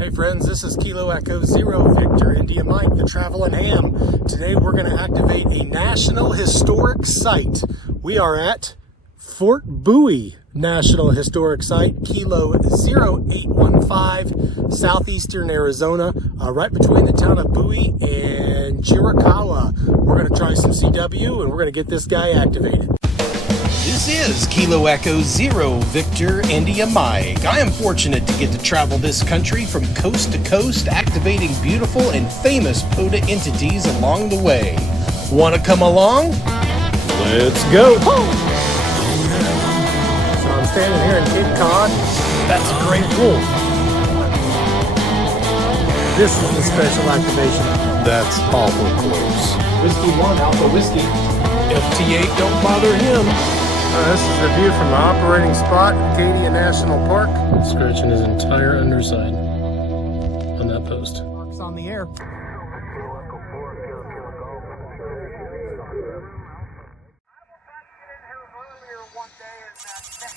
Hey friends, this is Kilo Echo Zero Victor India Mike, the Travelin Ham. Today we're going to activate a National Historic Site. We are at Fort Bowie National Historic Site, Kilo 0815, southeastern Arizona, right between the town of Bowie and Chiricahua. We're going to try some CW and we're going to get this guy activated. This is Kilo Echo Zero Victor India Mike. I am fortunate to get to travel this country from coast to coast, activating beautiful and famous pota entities along the way. Want to come along? Let's go! So I'm standing here in Cape Cod. That's a great pool. This is the special activation. That's awful close. Whiskey 1, Alpha Whiskey. FT-8, don't bother him. This is the view from the operating spot, Acadia National Park. Scratching his entire underside on that post. Mark's on the air.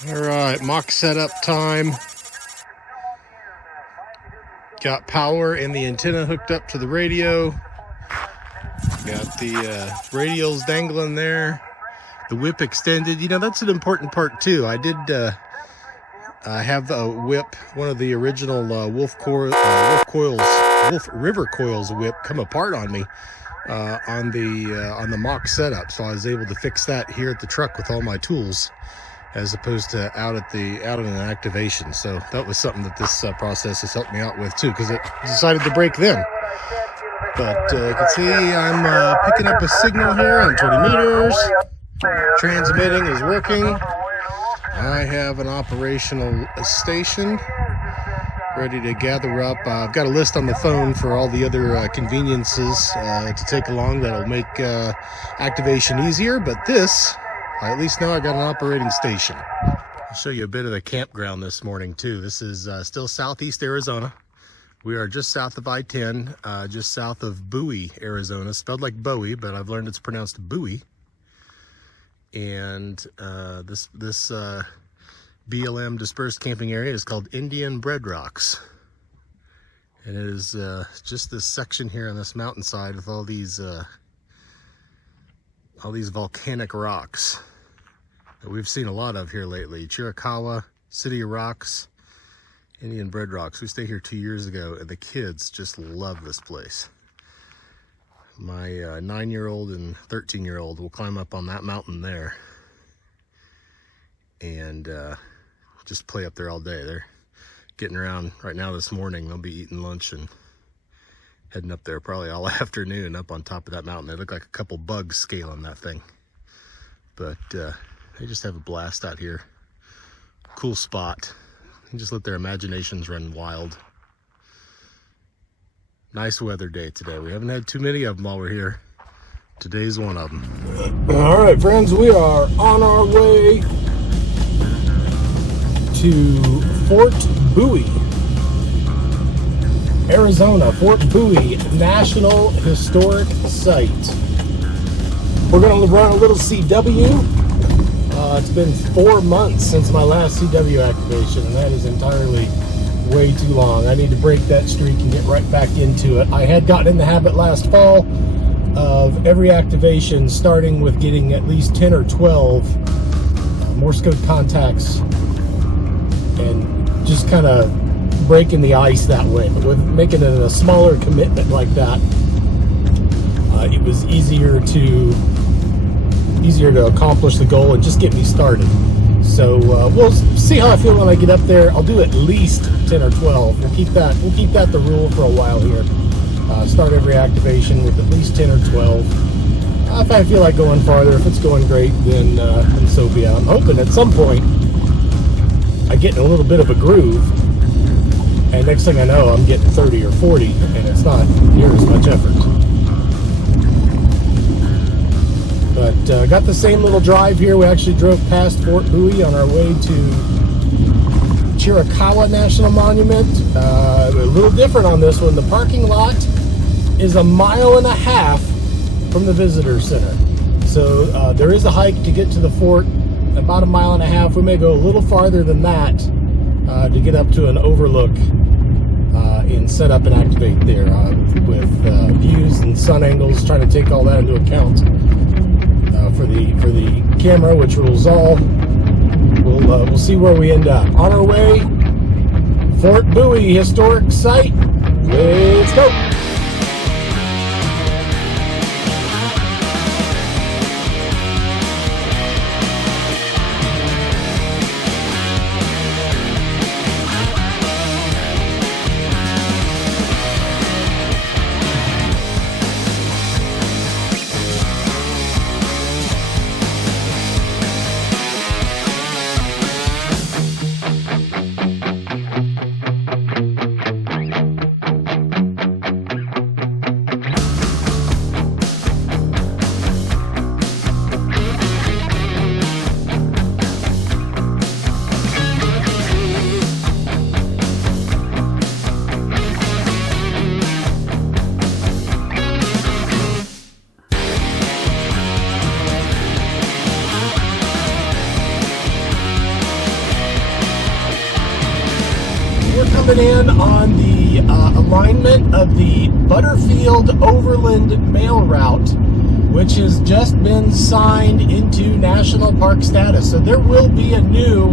All right, mock setup time. Got power and the antenna hooked up to the radio. Got the radials dangling there. The whip extended. You know, that's an important part too. I did have a whip, one of the original Wolf River coils whip come apart on me on the mock setup. So I was able to fix that here at the truck with all my tools, as opposed to out in an activation. So that was something that this process has helped me out with too, because it decided to break then. But you can see I'm picking up a signal here on 20 meters. Transmitting is working. I have an operational station ready to gather up. I've got a list on the phone for all the other conveniences to take along that'll make activation easier, but this, at least now I got an operating station. I'll show you a bit of the campground this morning too. This is still southeast Arizona. We are just south of I-10, just south of Bowie, Arizona. Spelled like Bowie, but I've learned it's pronounced Bowie. And this BLM dispersed camping area is called Indian Bread Rocks. And it is just this section here on this mountainside with all these volcanic rocks that we've seen a lot of here lately. Chiricahua, City of Rocks, Indian Bread Rocks. We stayed here 2 years ago and the kids just love this place. My 9-year-old and 13-year-old will climb up on that mountain there and just play up there all day. They're getting around right now this morning. They'll be eating lunch and heading up there probably all afternoon up on top of that mountain. They look like a couple bugs scaling that thing. But they just have a blast out here. Cool spot. You just let their imaginations run wild. Nice weather day today. We haven't had too many of them while we're here. Today's one of them. All right, friends, we are on our way to Fort Bowie, Arizona. Fort Bowie National Historic Site. We're going to run a little CW. It's been 4 months since my last CW activation, and that is entirely way too long. I need to break that streak and get right back into it. I had gotten in the habit last fall of every activation starting with getting at least 10 or 12 Morse code contacts and just kind of breaking the ice that way. But with making it a smaller commitment like that, it was easier to accomplish the goal and just get me started. So we'll see how I feel when I get up there. I'll do at least 10 or 12. We'll keep that the rule for a while here. Start every activation with at least 10 or 12. If I feel like going farther, if it's going great, then so be it. I'm hoping at some point I get in a little bit of a groove, and next thing I know, I'm getting 30 or 40, and it's not near as much effort. But got the same little drive here. We actually drove past Fort Bowie on our way to Chiricahua National Monument. A little different on this one. The parking lot is 1.5 miles from the visitor center. So there is a hike to get to the fort, about 1.5 miles. We may go a little farther than that to get up to an overlook and set up and activate there with views and sun angles, trying to take all that into account for the camera, which rules all. We'll see where we end up. On our way, Fort Bowie historic site. Let's go. Coming in on the alignment of the Butterfield Overland Mail Route, which has just been signed into National Park status. So there will be a new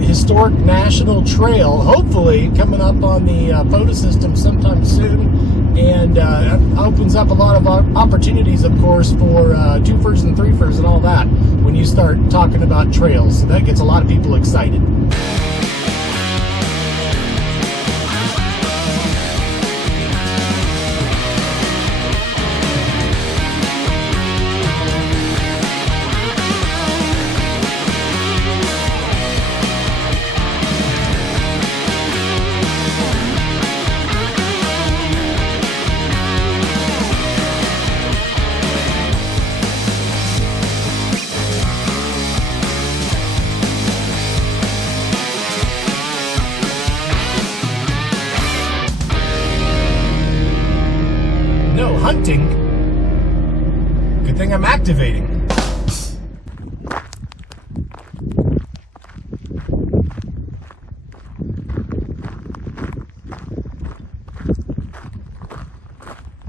historic national trail, hopefully coming up on the pota system sometime soon, and opens up a lot of opportunities, of course, for twofers and threefers and all that when you start talking about trails. So that gets a lot of people excited. Hunting. Good thing I'm activating.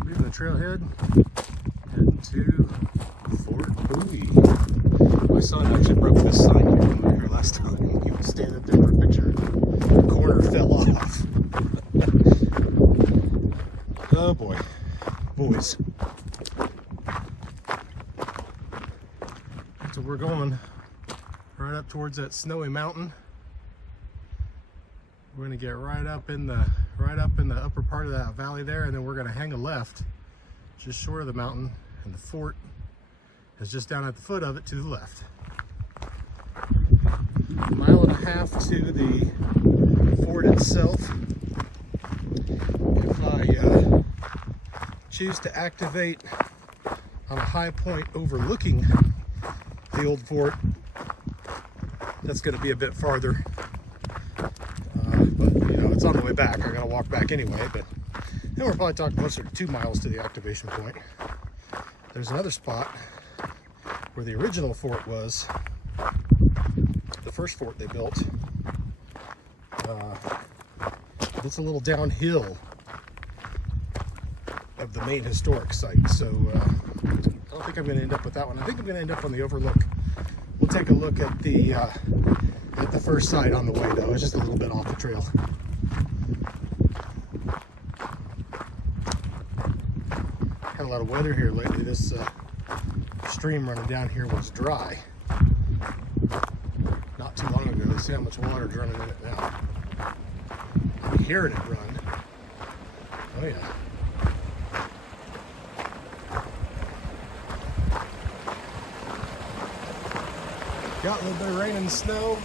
Leaving the trailhead, heading to Fort Bowie. My son actually broke this sign here when we were here last time. He was standing up there for a picture. The corner fell off. Oh boy. Boys. So we're going right up towards that snowy mountain. We're going to get right up in the upper part of that valley there, and then we're going to hang a left just short of the mountain, and the fort is just down at the foot of it to the left. 1.5 miles to the fort itself. If I choose to activate on a high point overlooking the old fort, that's going to be a bit farther, but you know, it's on the way back. I gotta walk back anyway, but then we're probably talking closer to 2 miles to the activation point. There's another spot where the original fort was, the first fort they built. It's a little downhill of the main historic site, so I don't think I'm going to end up with that one. I think I'm going to end up on the overlook. We'll take a look at the first site on the way, though. It's just a little bit off the trail. Had a lot of weather here lately. This stream running down here was dry not too long ago. See how much water's running in it now. I'm hearing it run. Oh yeah. Got a little bit of rain and snow.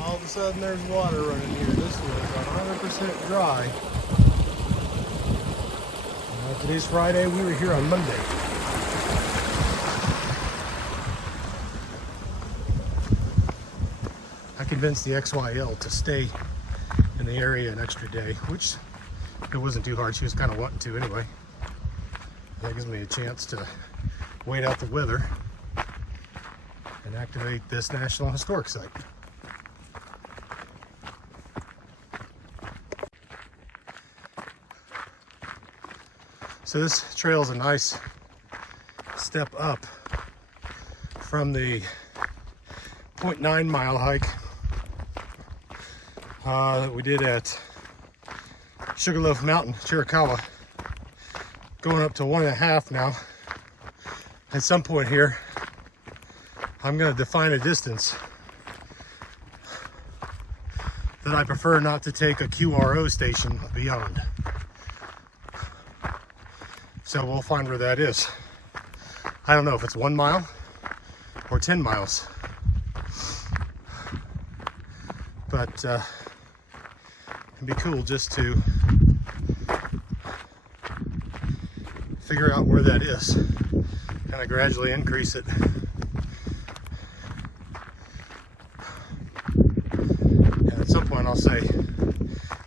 All of a sudden there's water running here. This was 100% dry. Today's Friday. We were here on Monday. I convinced the XYL to stay in the area an extra day, which it wasn't too hard. She was kind of wanting to anyway. That gives me a chance to wait out the weather and activate this National Historic Site. So this trail is a nice step up from the 0.9 mile hike that we did at Sugarloaf Mountain, Chiricahua, going up to 1.5 now. At some point here, I'm going to define a distance that I prefer not to take a QRO station beyond. So we'll find where that is. I don't know if it's 1 mile or 10 miles. But it'd be cool just to figure out where that is. Kind of gradually increase it. And at some point I'll say,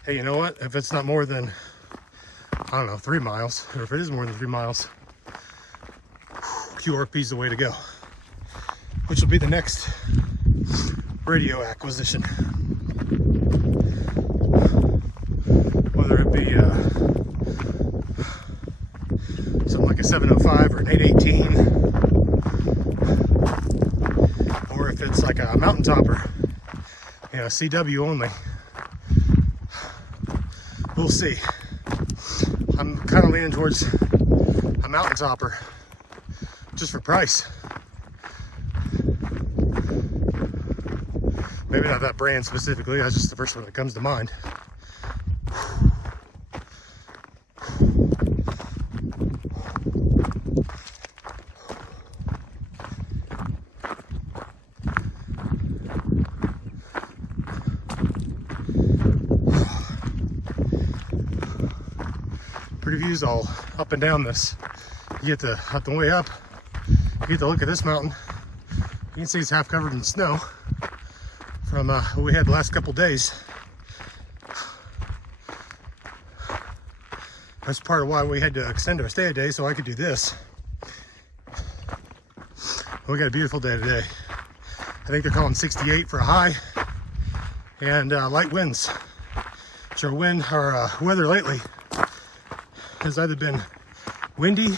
hey, you know what? If it's not more than, I don't know, 3 miles, or if it is more than 3 miles, QRP is the way to go. Which will be the next radio acquisition. Whether it be something like a 705 or an 818, or if it's like a mountain topper, you know, CW only. We'll see. I'm kind of leaning towards a mountain topper just for price. Maybe not that brand specifically, that's just the first one that comes to mind. Pretty views all up and down this. You get to, up the way up, you get to look at this mountain. You can see it's half covered in snow from what we had the last couple days. That's part of why we had to extend our stay a day so I could do this. We got a beautiful day today. I think they're calling 68 for a high, and light winds. So our weather lately has either been windy,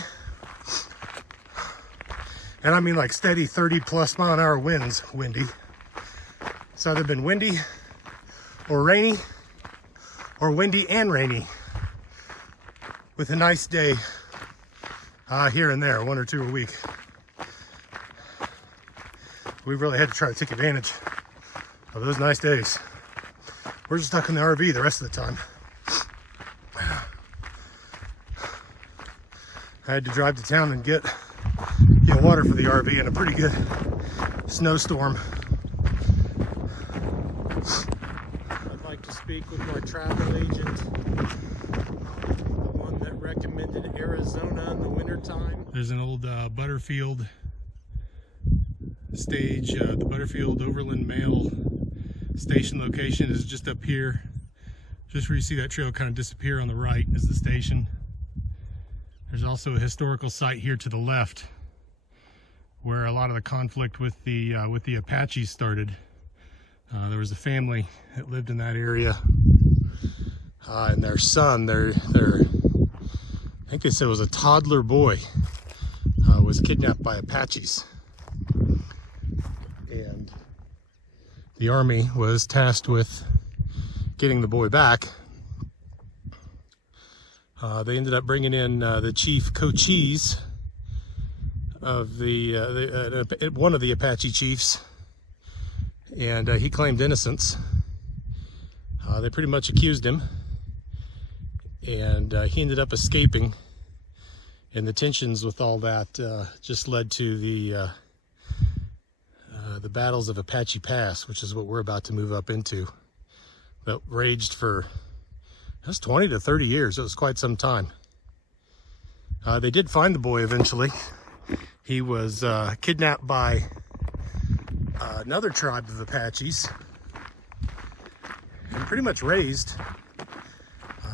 and I mean like steady 30+ mile an hour winds, windy. It's either been windy or rainy, or windy and rainy, with a nice day here and there, 1 or 2 a week. We've really had to try to take advantage of those nice days. We're just stuck in the RV the rest of the time. I had to drive to town and get water for the RV in a pretty good snowstorm. I'd like to speak with my travel agent, the one that recommended Arizona in the wintertime. There's an old Butterfield stage. The Butterfield Overland Mail station location is just up here. Just where you see that trail kind of disappear on the right is the station. There's also a historical site here to the left where a lot of the conflict with the Apaches started. There was a family that lived in that area, and their son, I think they said it was a toddler boy, was kidnapped by Apaches. And the army was tasked with getting the boy back. They ended up bringing in the chief Cochise of one of the Apache chiefs, and he claimed innocence. They pretty much accused him, and he ended up escaping, and the tensions with all that just led to the battles of Apache Pass, which is what we're about to move up into, that raged for just 20 to 30 years. It was quite some time. They did find the boy eventually. He was kidnapped by another tribe of Apaches and pretty much raised.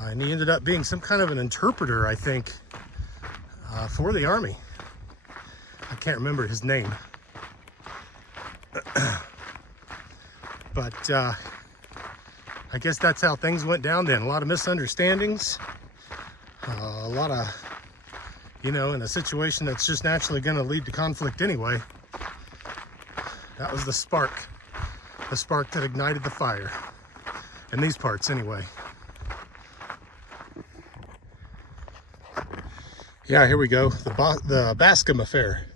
And he ended up being some kind of an interpreter, I think, for the army. I can't remember his name. But I guess that's how things went down then. A lot of misunderstandings, a lot of you know, in a situation that's just naturally going to lead to conflict anyway. That was the spark that ignited the fire. In these parts anyway. Yeah, here we go. The Bascom affair.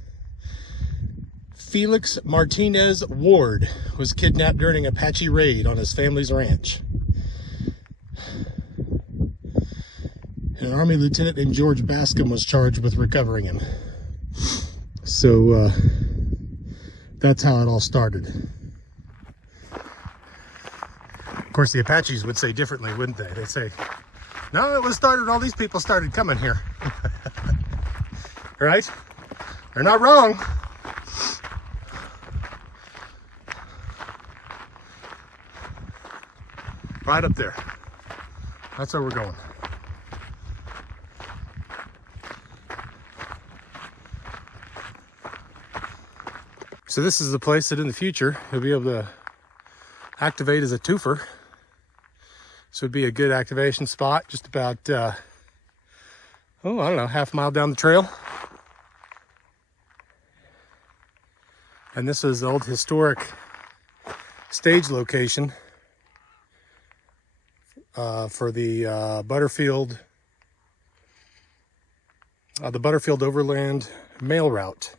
Felix Martinez Ward was kidnapped during an Apache raid on his family's ranch. An Army lieutenant named George Bascom was charged with recovering him. So that's how it all started. Of course, the Apaches would say differently, wouldn't they? They'd say, no, it was started, all these people started coming here. Right? They're not wrong. Right up there. That's where we're going. So this is the place that in the future you'll be able to activate as a twofer. This would be a good activation spot, just about, I don't know, half a mile down the trail. And this is the old historic stage location for the Butterfield Overland Mail Route.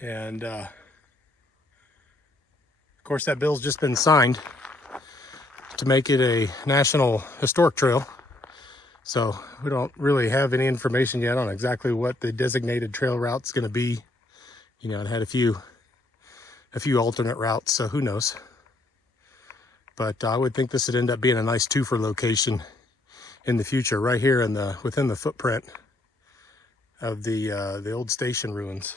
And of course that bill's just been signed to make it a National Historic Trail. So we don't really have any information yet on exactly what the designated trail route's going to be. You know, it had a few alternate routes, so who knows. But I would think this would end up being a nice twofer location in the future, right here in within the footprint of the old station ruins.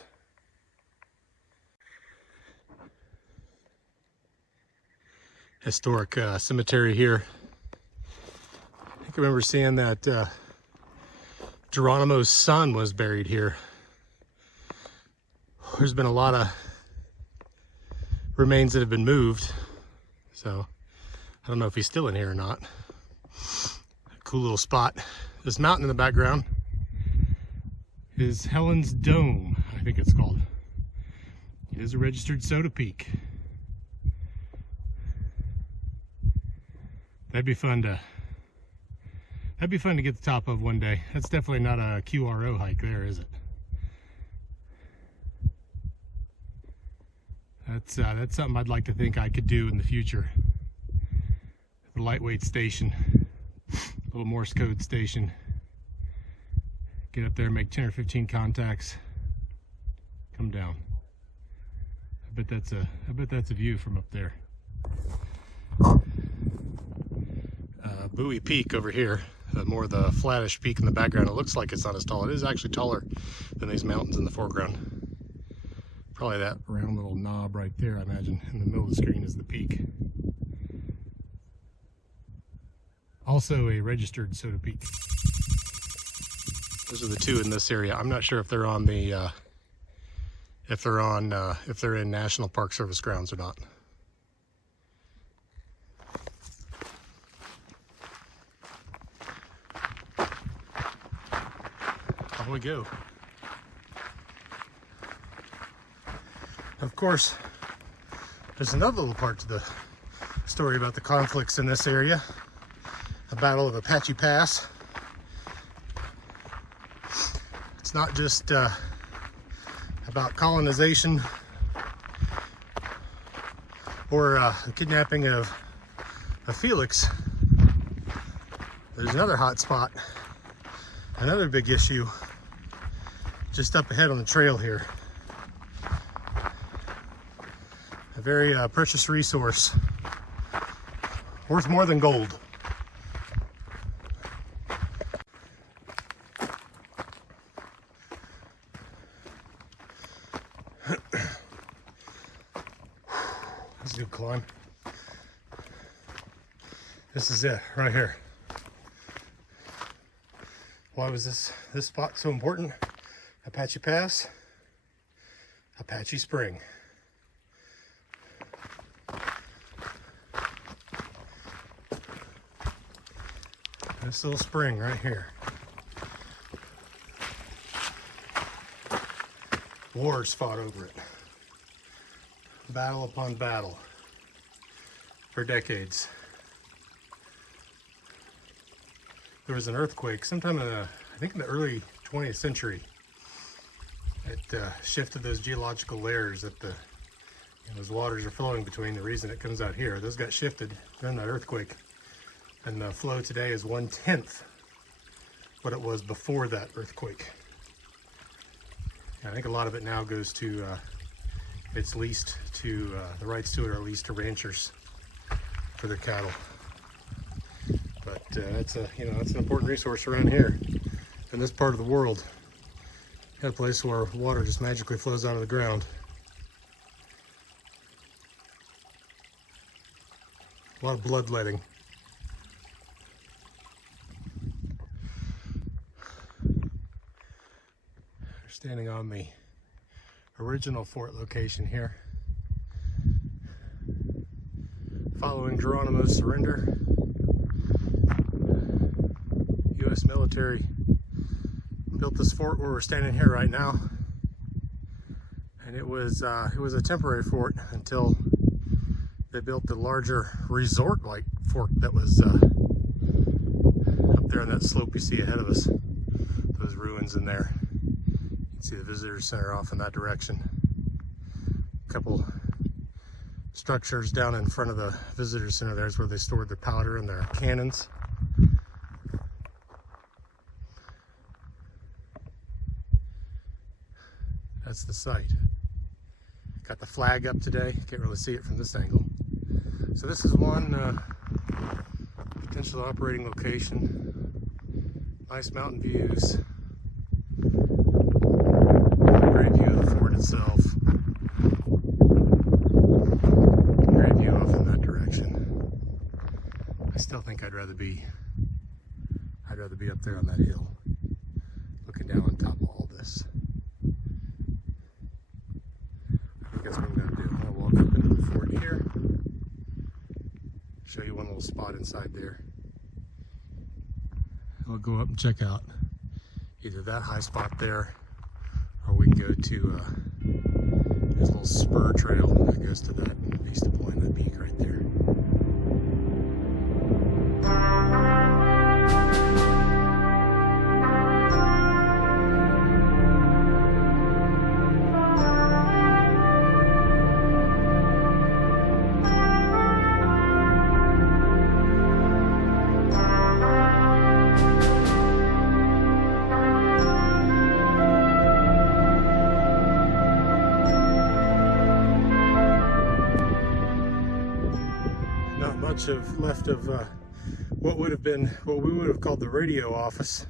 Historic cemetery here. I think I remember seeing that Geronimo's son was buried here. There's been a lot of remains that have been moved, so I don't know if he's still in here or not. Cool little spot. This mountain in the background is Helen's Dome, I think it's called. It is a registered soda peak. That'd be fun to get the top of one day. That's definitely not a QRO hike there, is it? That's something I'd like to think I could do in the future. The lightweight station, a little Morse code station. Get up there, make 10 or 15 contacts, come down. I bet that's a view from up there. Bowie Peak over here, more of the flattish peak in the background. It looks like it's not as tall. It is actually taller than these mountains in the foreground. Probably that round little knob right there, I imagine, in the middle of the screen is the peak. Also a registered soda peak. Those are the two in this area. I'm not sure if they're on the, if they're in National Park Service grounds or not. Off we go. Of course, there's another little part to the story about the conflicts in this area. The Battle of Apache Pass. It's not just about colonization or the kidnapping of Felix. There's another hot spot, another big issue just up ahead on the trail here. A very precious resource, worth more than gold. That's a good climb. This is it right here. Why was this spot so important? Apache Pass, Apache Spring. This little spring right here. Wars fought over it. Battle upon battle for decades. There was an earthquake sometime in I think in the early 20th century. It shifted those geological layers that those waters are flowing between. The reason it comes out here, those got shifted during that earthquake, and the flow today is 1/10 what it was before that earthquake. And I think a lot of it now goes to it's leased to the rights to it are leased to ranchers for their cattle. But that's an important resource around here in this part of the world. Got a place where water just magically flows out of the ground. A lot of bloodletting. We're standing on the original fort location here, following Geronimo's surrender. U.S. military built this fort where we're standing here right now, and it was a temporary fort until they built the larger resort-like fort that was up there on that slope you see ahead of us. Those ruins in there. You can see the visitor center off in that direction. A couple structures down in front of the visitor center. There's where they stored their powder and their cannons. That's the site. Got the flag up today. Can't really see it from this angle. So this is one potential operating location. Nice mountain views. Great view of the fort itself. Great view off in that direction. I still think I'd rather be up there on that hill, looking down on top of all this. That's what I'm going to do. I'm going to walk up into the fort here, show you one little spot inside there. We'll go up and check out either that high spot there, or we can go to this little spur trail that goes to that Vista Point, that peak right there. Left of what we would have called the radio office.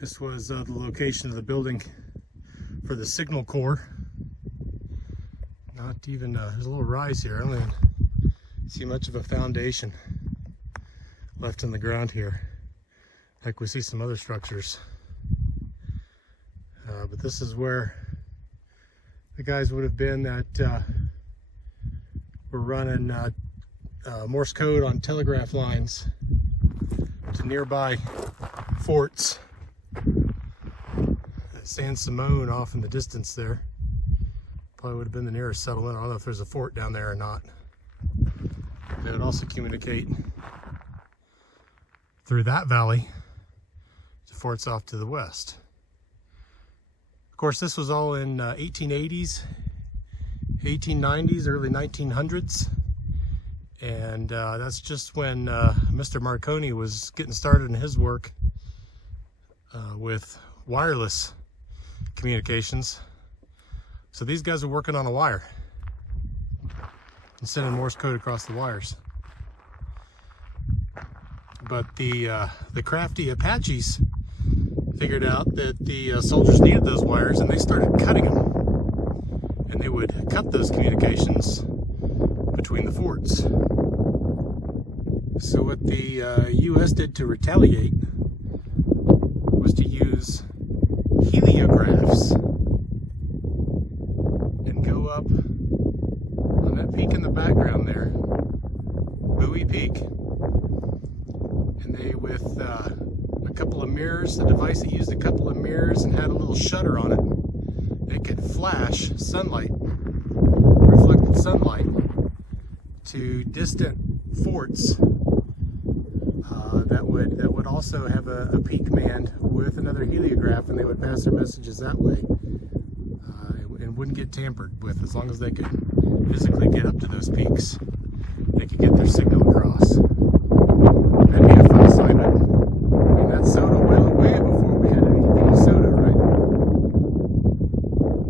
This was the location of the building for the signal corps. Not even there's a little rise here. I don't even see much of a foundation left in the ground here, like we see some other structures. But this is where the guys would have been that were running Morse code on telegraph lines to nearby forts. San Simone off in the distance there probably would have been the nearest settlement. I don't know if there's a fort down there or not. They would also communicate through that valley to forts off to the west. Of course, this was all in 1880s, 1890s, early 1900s. And that's just when Mr. Marconi was getting started in his work with wireless communications. So these guys are working on a wire and sending Morse code across the wires. But the crafty Apaches figured out that the soldiers needed those wires, and they started cutting them. And they would cut those communications between the forts. So what the U.S. did to retaliate was to use heliographs and go up on that peak in the background there, Bowie Peak, and they with a couple of mirrors, the device that used a couple of mirrors and had a little shutter on it, it could flash sunlight, reflected sunlight, to distant forts that would also have a peak manned with another heliograph, and they would pass their messages that way, and wouldn't get tampered with as long as they could physically get up to those peaks. They could get their signal across. That'd be a fun assignment. And that's soda way before we had anything with soda, right?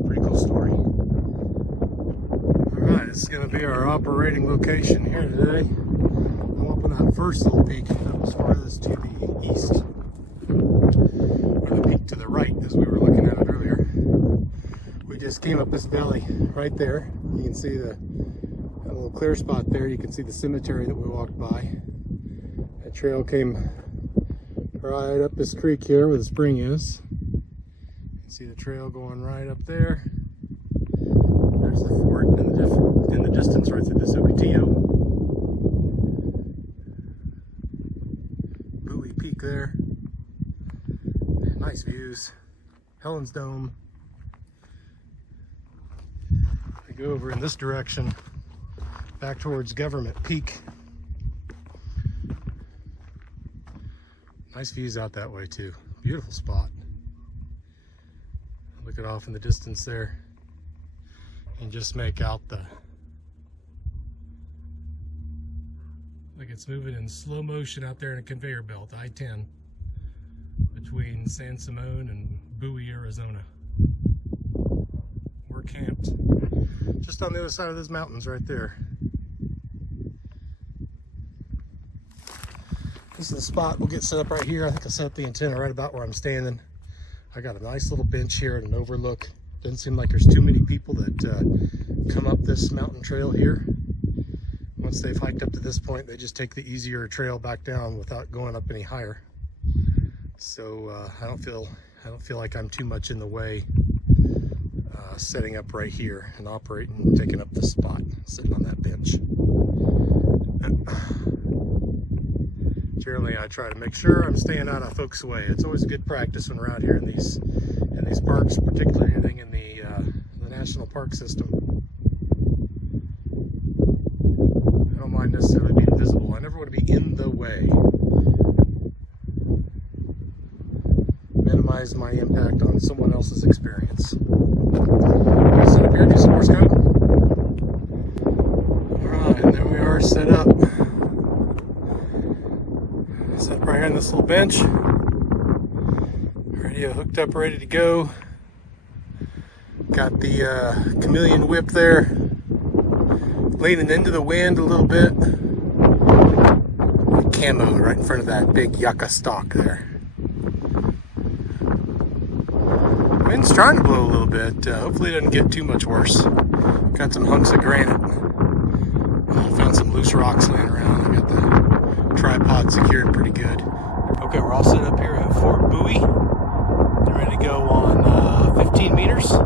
Pretty cool story. Alright, this is going to be our operating location here today. I'm up on that first little peak that was farthest to the east. Or the peak to the right as we were looking at it earlier. We just came up this valley right there. You can see that little clear spot there. You can see the cemetery that we walked by. That trail came right up this creek here where the spring is. You can see the trail going right up there. There's the fort in the distance right through this OBTO. Bowie Peak there. Nice views. Helen's Dome. I go over in this direction back towards Government Peak. Nice views out that way too. Beautiful spot. Look it off in the distance there. And just make out like it's moving in slow motion out there in a conveyor belt, I-10, between San Simon and Bowie, Arizona. We're camped just on the other side of those mountains right there. This is the spot. We'll get set up right here. I think I set up the antenna right about where I'm standing. I got a nice little bench here and an overlook. Doesn't seem like there's too many people that come up this mountain trail here. Once they've hiked up to this point, they just take the easier trail back down without going up any higher. So I don't feel like I'm too much in the way setting up right here and operating and taking up this spot, sitting on that bench. Generally, I try to make sure I'm staying out of folks' way. It's always a good practice when we're out here in these parks, particularly anything in the national park system. I don't mind necessarily being visible. I never want to be in the way. Minimize my impact on someone else's experience. Set up here, do some Morse code. Alright, and there we are set up. Set up right here on this little bench. Radio hooked up, ready to go. Got the Chameleon whip there, leaning into the wind a little bit. Camo right in front of that big yucca stalk there. Wind's trying to blow a little bit. Hopefully it doesn't get too much worse. Got some hunks of granite. Found some loose rocks laying around. I got the tripod secured pretty good. Okay, we're all set up here at Fort Bowie. Ready to go on 15 meters. A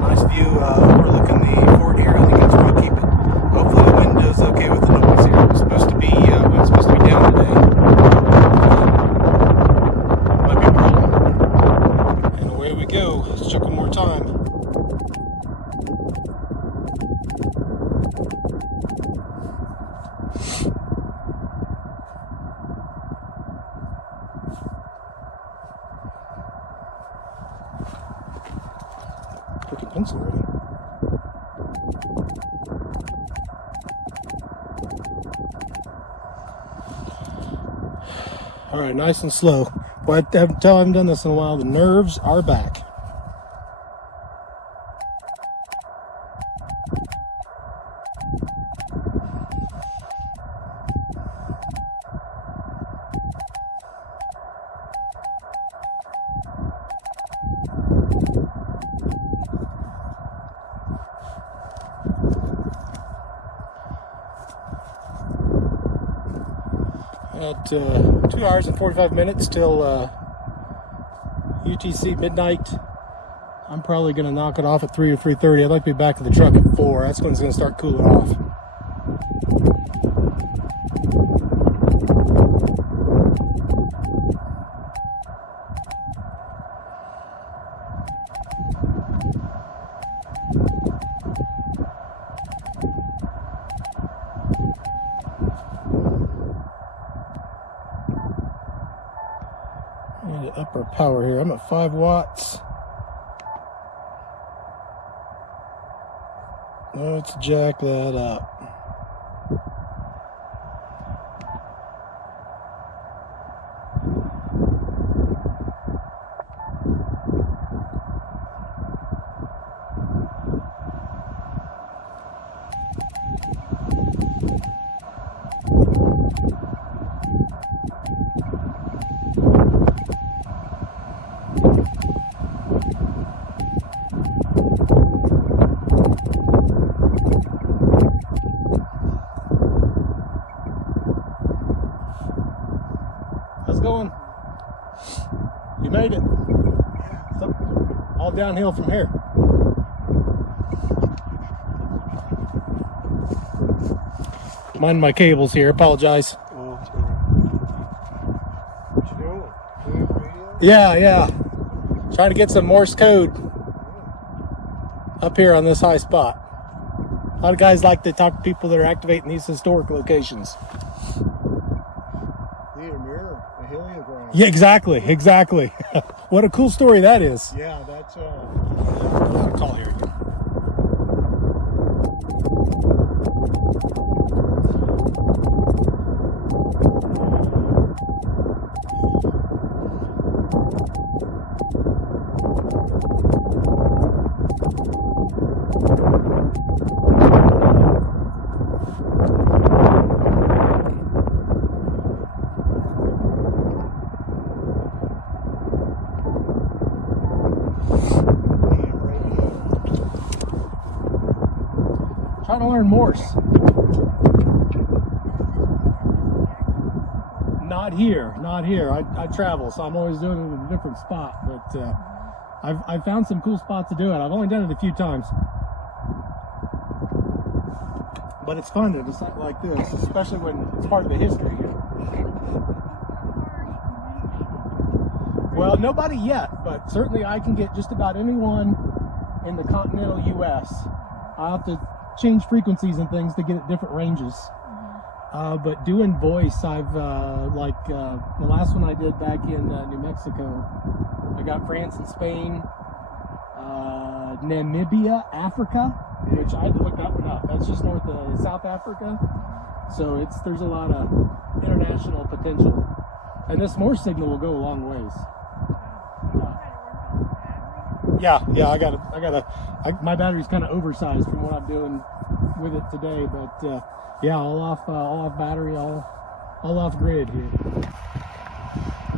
nice view overlooking the fort here. I think that's where I'll keep it. Hopefully the wind is okay with the noise here. It's supposed to be wind's supposed to be down today. Might be a problem. And away we go. Let's check one more time. Put your pencil ready. All right, nice and slow. Well, I haven't done this in a while. The nerves are back. At 2 hours and 45 minutes till UTC midnight. I'm probably going to knock it off at 3 or 3:30. I'd like to be back in the truck at 4. That's when it's going to start cooling off. need to up our power here. I'm at 5 watts. Let's jack that up. Going. You made it. So, all downhill from here. Mind my cables here. Apologize. Oh, it's all right. What you doing? Radio? Yeah. Trying to get some Morse code up here on this high spot. A lot of guys like to talk to people that are activating these historic locations. Heliograpgh. Yeah, exactly. What a cool story that is. Yeah, that's Call here again. Trying to learn Morse. Not here. I travel, so I'm always doing it in a different spot. But I've found some cool spots to do it. I've only done it a few times, but it's fun to decide like this, especially when it's part of the history here. Well, nobody yet, but certainly I can get just about anyone in the continental U.S. I'll have to change frequencies and things to get at different ranges. But doing voice, I've the last one I did back in New Mexico, I got France and Spain, Namibia, Africa, which I had to look that one up. That's just north of South Africa. So there's a lot of international potential, and this Morse signal will go a long ways. Yeah, my battery's kind of oversized from what I'm doing with it today, but yeah, all off battery, all off grid here.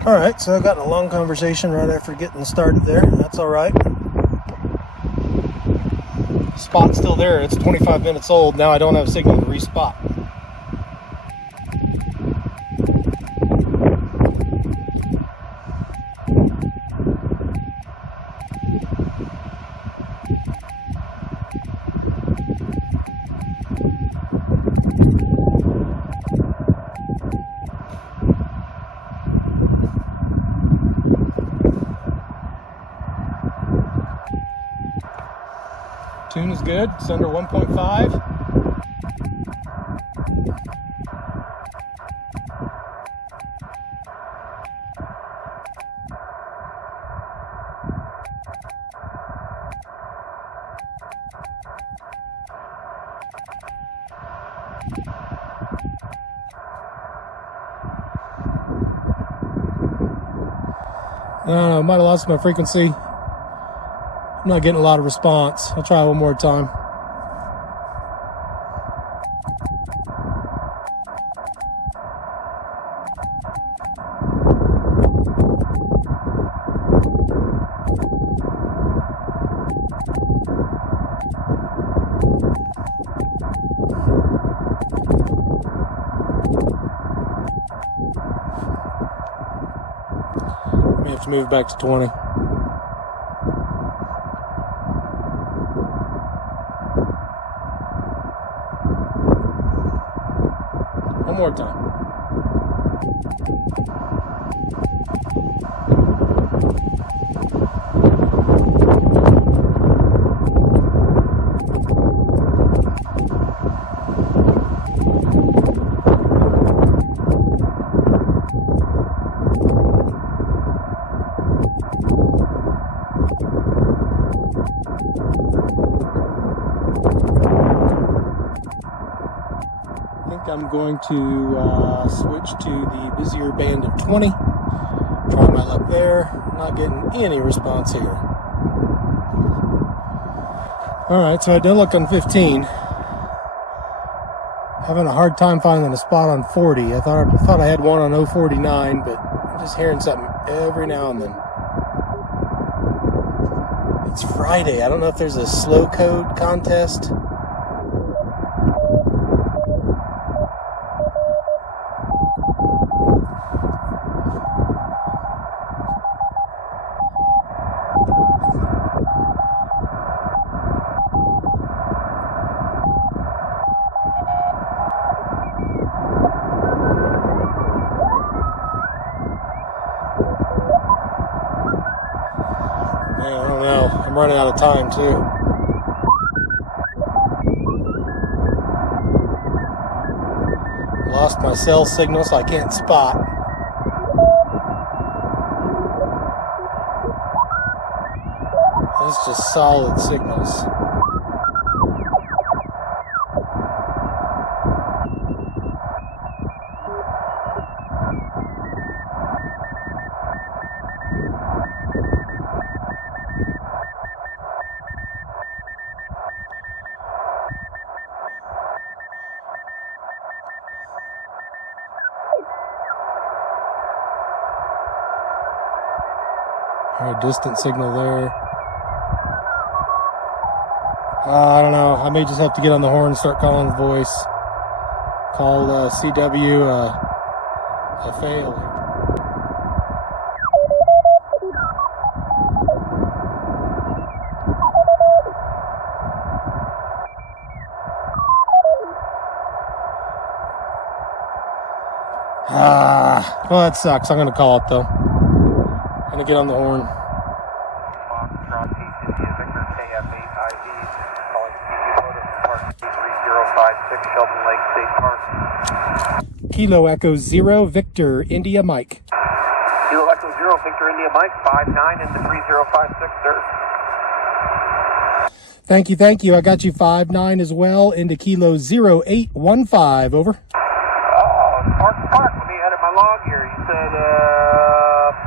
All right, so I got a long conversation right after getting started there. That's all right. Spot's still there. It's 25 minutes old. Now I don't have a signal to respot. Tune is good. It's under 1.5. I don't know, I might have lost my frequency. I'm not getting a lot of response. I'll try one more time. May have to move back to 20. One more time. I'm going to switch to the busier band of 20. Try my luck there. Not getting any response here. Alright, so I did look on 15. Having a hard time finding a spot on 40. I thought I had one on 049, but I'm just hearing something every now and then. It's Friday. I don't know if there's a slow code contest. I'm running out of time too. Lost my cell signal, so I can't spot. It's just solid signals. A distant signal there. I don't know. I may just have to get on the horn and start calling the voice. Call CW a failure. Well, that sucks. I'm going to call it though. I'm going to get on the horn. Kilo Echo 0 Victor India Mike. Kilo Echo 0 Victor India Mike 59 into 3056, sir. Thank you. I got you 59 as well into Kilo 0815. Over. Park. Let me edit my log here. You said,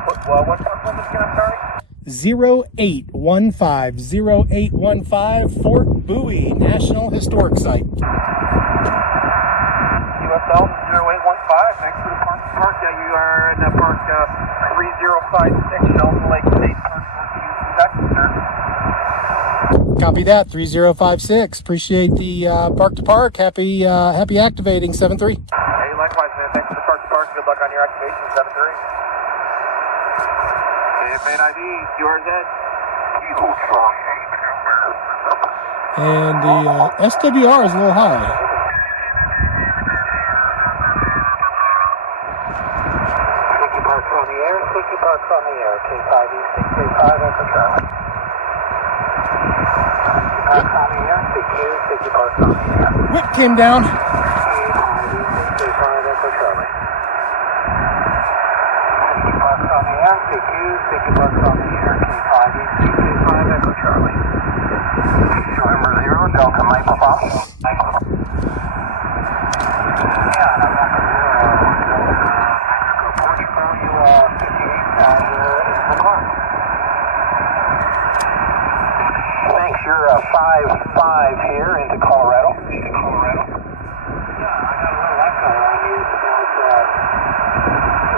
what park was it again? I'm sorry? 0815 Fort Bowie National Historic Site. USL 0815. Thanks for the park. Yeah, you are in the park 3056 Shelton Lake State Park, Houston, Texas, sir. Copy that. 3056. Appreciate the park to park. Happy activating 7-3. Hey, likewise, man. Thanks for the park to park. Good luck on your activation 7-3. Main ID, QRZ. And the SWR is a little high. Sticky parks on the air, K5E635 Echo Charlie. Parks on the air, Sticky parks on the air. Whip came down. K5E635 Echo Charlie. Sticky parks on the air, Sticky parks on the air, K5E635 Echo Charlie. November 0, Delta Mike Pop. Yeah, November 0, Portugal, you 58 in the car. Thanks, you're 5-5 here into Colorado. Yeah, I got a little echo on you. It's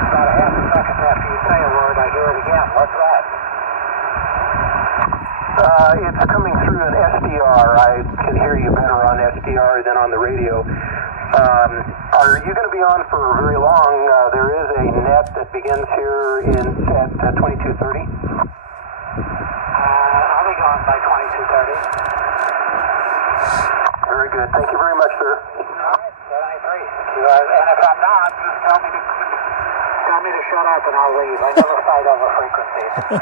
about a half a second after you say a word, I hear it again. What's that? It's coming through an SDR. I can hear you better on SDR than on the radio. Are you going to be on for very long? There is a net that begins here at 22:30. I'll be gone by 22:30. Very good. Thank you very much, sir. All right, 793. And if I'm not, just tell me to shut up and I'll leave. I never fight over frequencies.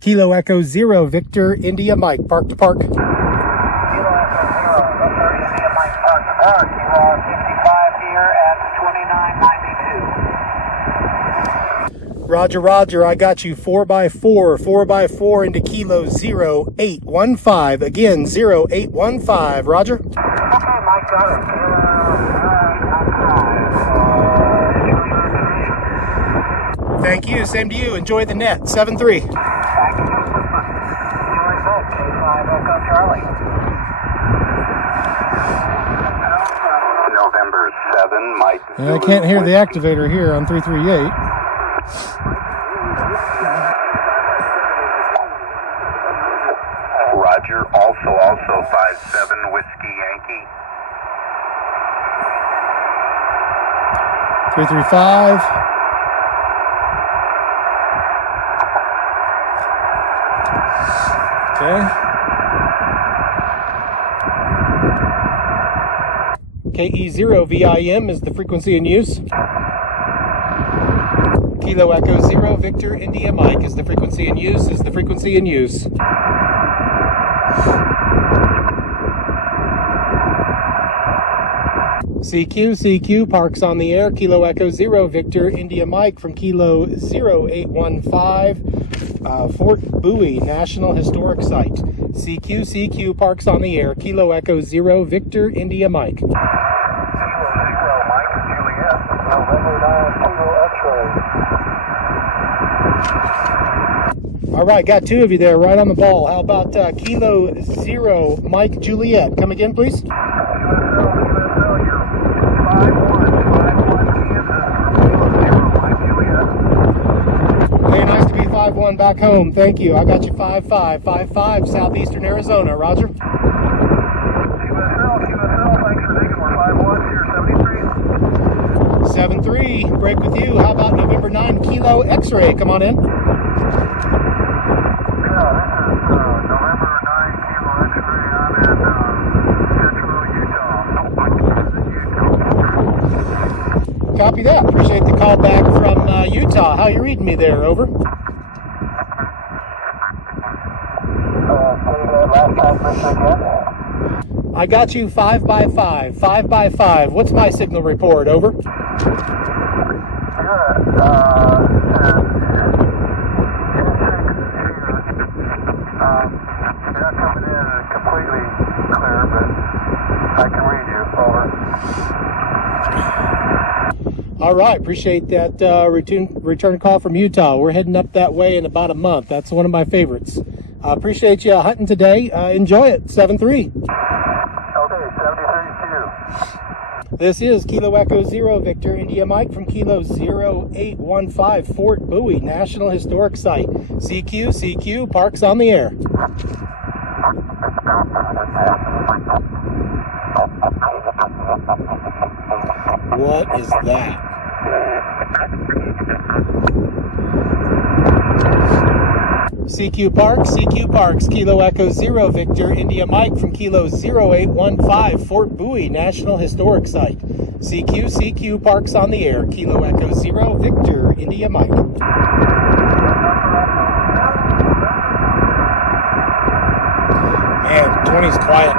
Kilo Echo 0 Victor India Mike, park to park. Kilo Echo 0 Victor India Mike, park to park. You are 55 here at 2992. Roger, Roger. I got you 4x4, 4x4 into kilo 0815. Again, 0815. Roger. Okay, Mike, got it. Thank you. Same to you. Enjoy the net. 7-3. Enjoy that. K5 Echo Charlie. November 7, Mike. I can't hear the activator here on 338. Roger, also 57 Whiskey Yankee. 335. Okay. KE0VIM is the frequency in use. Kilo Echo 0 Victor India Mike is the frequency in use. CQ parks on the air. Kilo Echo 0 Victor India Mike from Kilo 0815 Fort Bowie National Historic Site. CQ parks on the air. Kilo Echo 0 Victor India Mike. Mike, Juliet, November 9, Kilo X-ray. All right, got two of you there, right on the ball. How about Kilo 0 Mike Juliet? Come again, please. Very nice to be 5-1 back home. Thank you. I got you 5-5 southeastern Arizona. Roger. QSL, thanks for taking. We're 5-1 here, 73. 7-3. Break with you. How about November 9 Kilo X-ray? Come on in. Yeah, this is November 9 Kilo X-ray. I'm in Central Utah. Copy that. Appreciate the call back from Utah. How you reading me there? Over. Say that last transmission again. I got you 5x5. What's my signal report? Over. Good. You're not coming in completely clear, but I can read you. Over. All right. Appreciate that return call from Utah. We're heading up that way in about a month. That's one of my favorites. I appreciate you hunting today. Enjoy it. 7-3. Okay, 73 This is Kilo Echo 0 Victor India Mike from Kilo 0815 Fort Bowie National Historic Site. CQ parks on the air. What is that? CQ Parks, Kilo Echo 0 Victor India Mike from Kilo 0815 Fort Bowie National Historic Site. CQ parks on the air. Kilo Echo 0 Victor India Mike. Man, 20's quiet.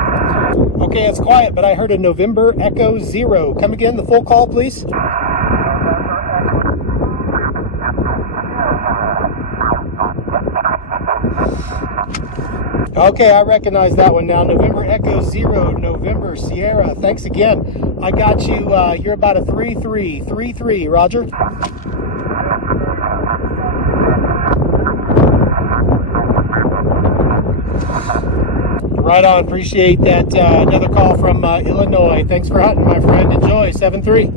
Okay, it's quiet, but I heard a November Echo 0. Come again, the full call, please. Okay, I recognize that one now. November Echo 0, November Sierra. Thanks again. I got you. You're about a 3-3. Roger. Right on. Appreciate that. Another call from Illinois. Thanks for hunting, my friend. Enjoy. 7-3.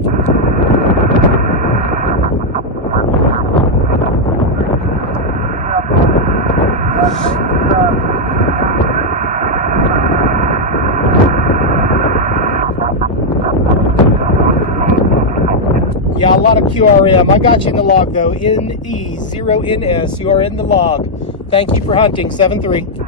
Yeah, a lot of QRM. I got you in the log, though. NE0NS. You are in the log. Thank you for hunting. 7-3.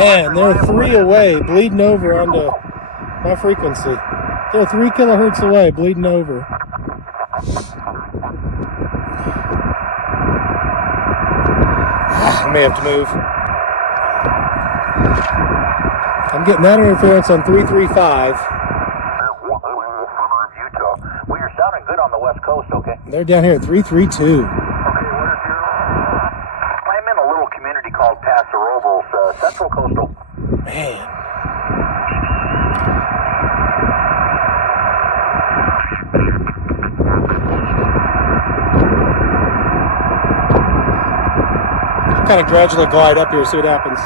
Man, they're 3 away, bleeding over onto my frequency. They're 3 kilohertz away, bleeding over. I may have to move. I'm getting that interference on 335. Utah. Well, you're sounding good on the west coast, okay? They're down here at 332. Okay, what is your... I'm in a little community called Paso Robles, Central Coastal. Man. I'll kind of gradually glide up here, see what happens.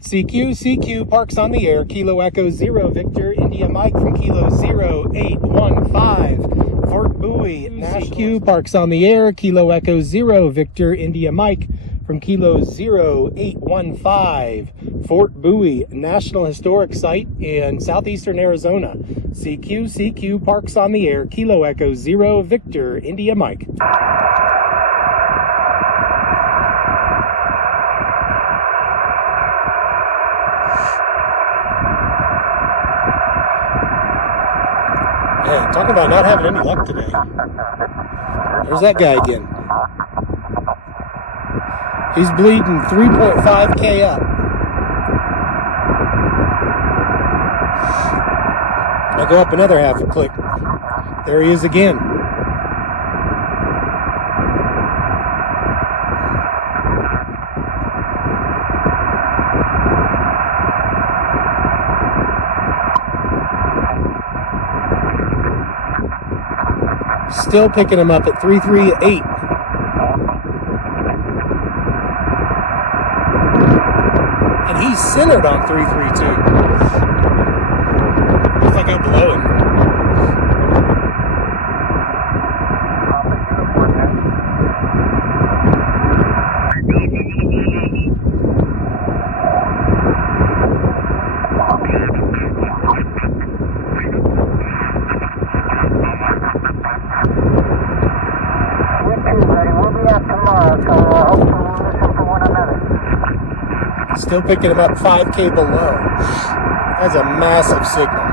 CQ parks on the air, Kilo Echo 0, Victor, India Mike from Kilo 0815, Fort Bowie, CQ parks on the air, Kilo Echo 0, Victor, India Mike from Kilo 0815, Fort Bowie, National Historic Site in southeastern Arizona. CQ parks on the air, Kilo Echo 0, Victor, India Mike. Man, talk about not having any luck today. There's that guy again. He's bleeding 3.5K up. I go up another half a click. There he is again. Still picking him up at 338. And he's centered on 332. Looks like I'm below him. Still picking him up 5K below. That's a massive signal.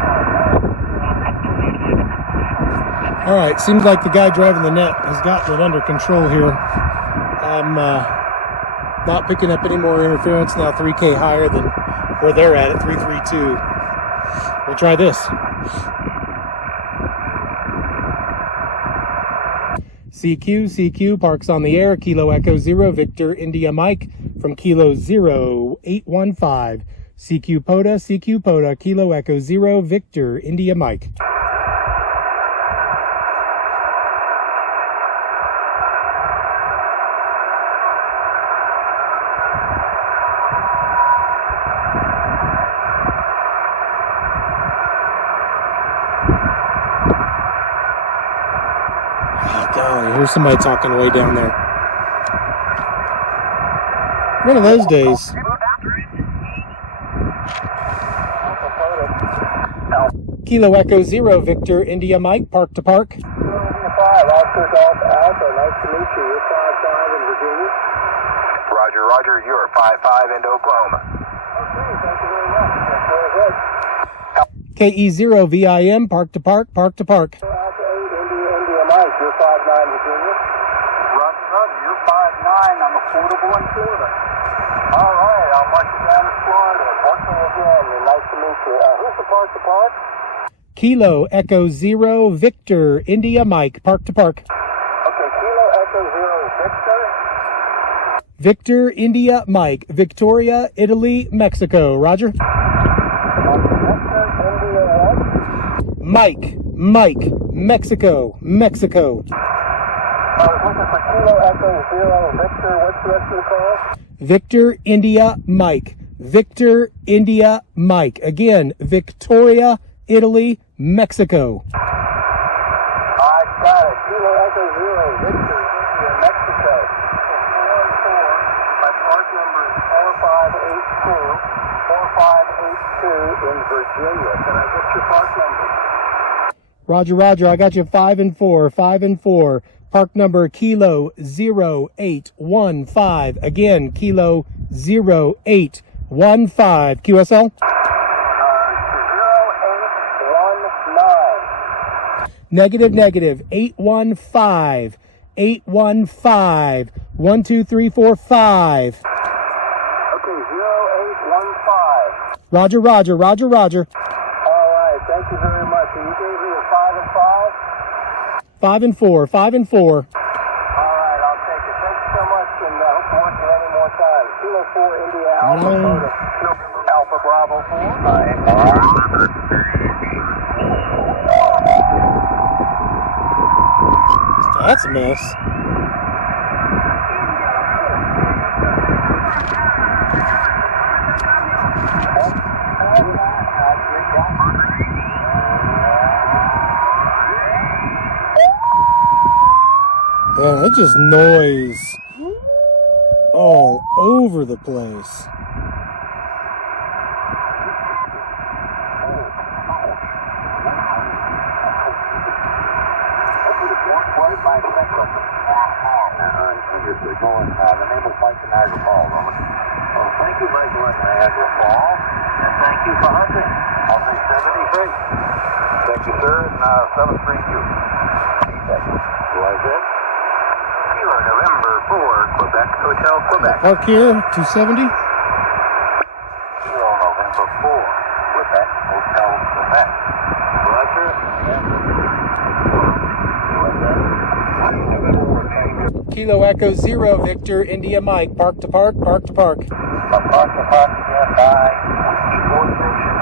All right, seems like the guy driving the net has gotten it under control here. I'm not picking up any more interference now, 3K higher than where they're at 332. We'll try this. CQ parks on the air, Kilo Echo 0, Victor, India Mike from Kilo 0815. CQ Pota, Kilo Echo 0, Victor, India Mike. Here's somebody talking way down there. One of those days. Kilo Echo 0, Victor, India Mike, park to park. Oscar Golf Alpha, nice to meet you. You're 5-5 in Virginia. Roger, you're 5-5 into Oklahoma. Okay, thank you very much. Go ahead. KE0VIM, park to park. Alpha 8, India Mike, you're 5-9 Virginia. Roger, you're 5-9. I'm affordable in Florida. All right, I'll mark you down to Florida. Working again, and nice to meet you. Who's the park to park? Kilo Echo 0, Victor, India Mike, park to park. Okay, Kilo Echo 0, Victor. Victor, India Mike, Victoria, Italy, Mexico. Roger. Victor, India Mike, Mexico. I was looking for Kilo Echo 0, Victor. What's the rest of the call? Victor, India Mike. Victor, India Mike. Again, Victoria, Italy, Mexico. I got it. Kilo Echo 0, Victor, India, Mexico. 414. My part number is 4582 in Virginia. Can I get your part number? Roger. I got you 5 and 4. Park number Kilo 0815. Again, Kilo 0815. 815. QSL? 0819. Negative. 815. 815. 12345. Okay, 0815. Roger. All right, thank you very much. And you gave me a 5 and 5? 5 and 4. 5 and 4. All right, I'll take it. Thank you so much, and I hope to work you any more time. Kilo 4, India Alpha, Alpha Bravo 4. That's a miss. Yeah, it's just noise all over the place. Thank you very much, Niagara Falls, and thank you for hunting. I'll say 73. Thank you, sir, and 732. Was it? Kilo November 4, Quebec Hotel, Quebec. Park here, 270. Kilo November 4, Quebec Hotel, Quebec. Roger. Kilo Echo 0, Victor, India Mike. Park to park. Park to park, stand by. Keyboard station.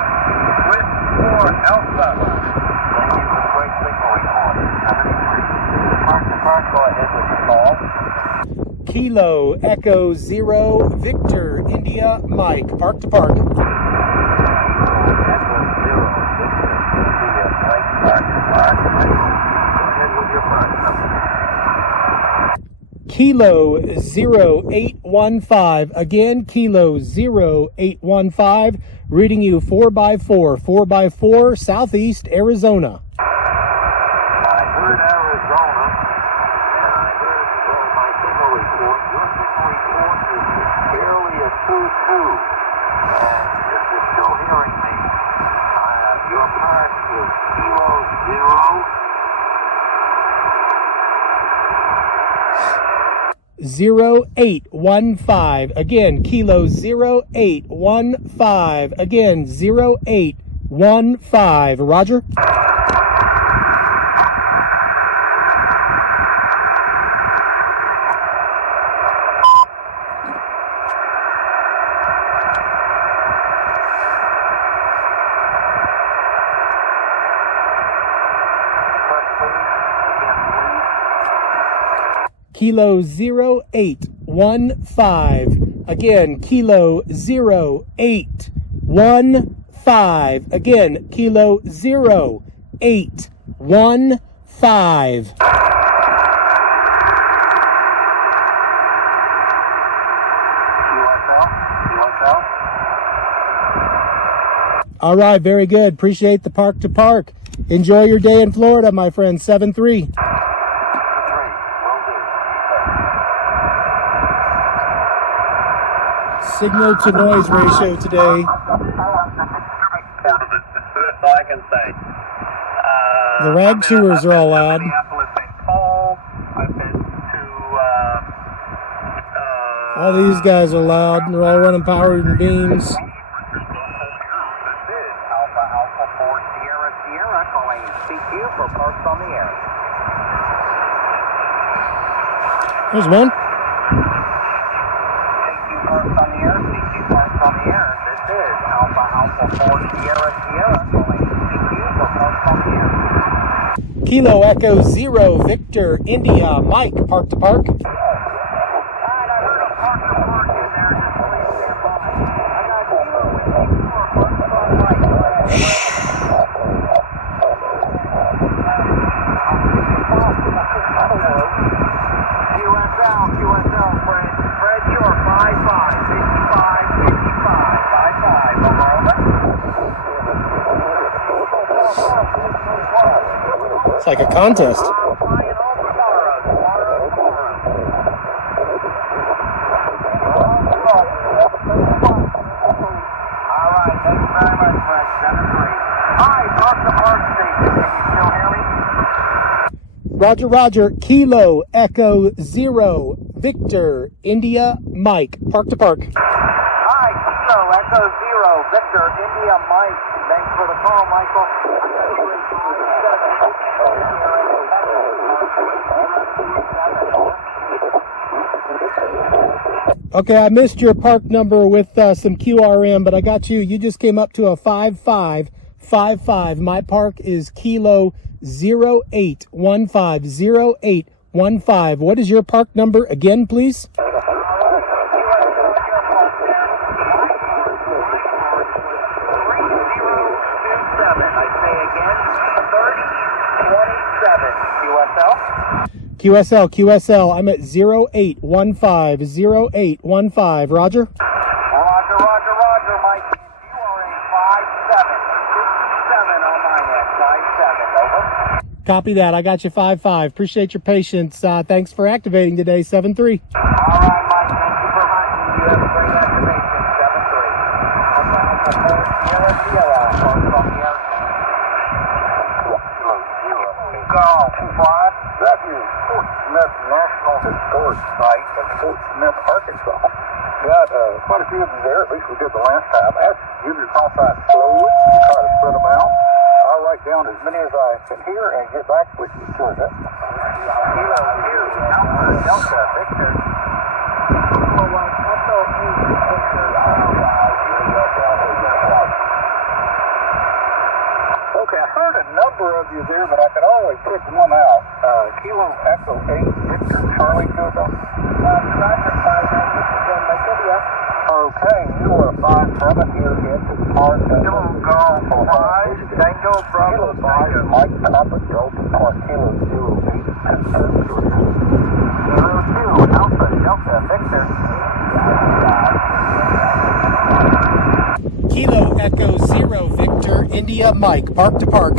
With 4 Alpha. Thank you for the great signal report. Park to park, go ahead with the call. Kilo Echo 0, Victor, India Mike. Park to park. Echo 0, Victor, India, Mike, park. Go ahead with your park number. Kilo 0815. Again, Kilo 0815. Reading you 4x4. 4x4, Southeast Arizona. I heard Arizona, and I heard my signal report. Your signal report is barely a 2-2. And if you're still hearing me, your park is Kilo 0815. Again, Kilo 0815. Again, 0815. Roger. Kilo 0815. Again, Kilo 0815. Again, Kilo 0815. QSL? All right, very good. Appreciate the park to park. Enjoy your day in Florida, my friend. 7-3. Signal to noise ratio today. That's all I can say. The rag chewers are all loud. I've been to All these guys are loud. They're all running power and beams. This is Alpha Alpha 4 Sierra Sierra calling CQ for parks on the air. There's one. Parks on the air, CQ parks on the air. This is Alpha Alpha 4 Sierra Sierra calling CQ for parks on the air. Kilo Echo 0, Victor, India, Mike, park to park. Alright, I heard a park to park in there. Just please stand by. I got you. Parks on right. Go ahead. QSL, Fred. Fred, you are 5-5, 55, 55, 5-5. Over. It's like a contest. Roger, Roger. Kilo Echo Zero Victor India Mike. Park to park. Hi, Kilo Echo Zero Victor India Mike. Thanks for the call, Michael. Okay, I missed your park number with some QRM, but I got you. You just came up to a 5555. My park is Kilo 0815. What is your park number again, please? QSL, I'm at 0815. Roger? Roger, Mike. You are a 57 on my end. 57, over. Copy that. I got you 55. Appreciate your patience. Thanks for activating today, 73. All right, Mike. Thank you for hunting. You have a great activation, 73. That is Fort Smith National Historic Site in Fort Smith, Arkansas. Got quite a few of them there, at least we did the last time. Ask you to cross out slowly, try to spread them out. I'll write down as many as I can hear and get back with you. Sure, that. Kilo 2, Alpha, Delta, Victor. Okay, I heard a number of you there, but I could always pick one out. Kilo Echo 8, Victor, Charlie, Goodall. Okay, you are 5-7 here into the park. Kilo Golf 5, Tango, Bravo, Tango. Mike, Papa, Delta, Park, Kilo 2, Alpha, Delta, Victor. Kilo Echo Zero Victor India Mike. Park to park.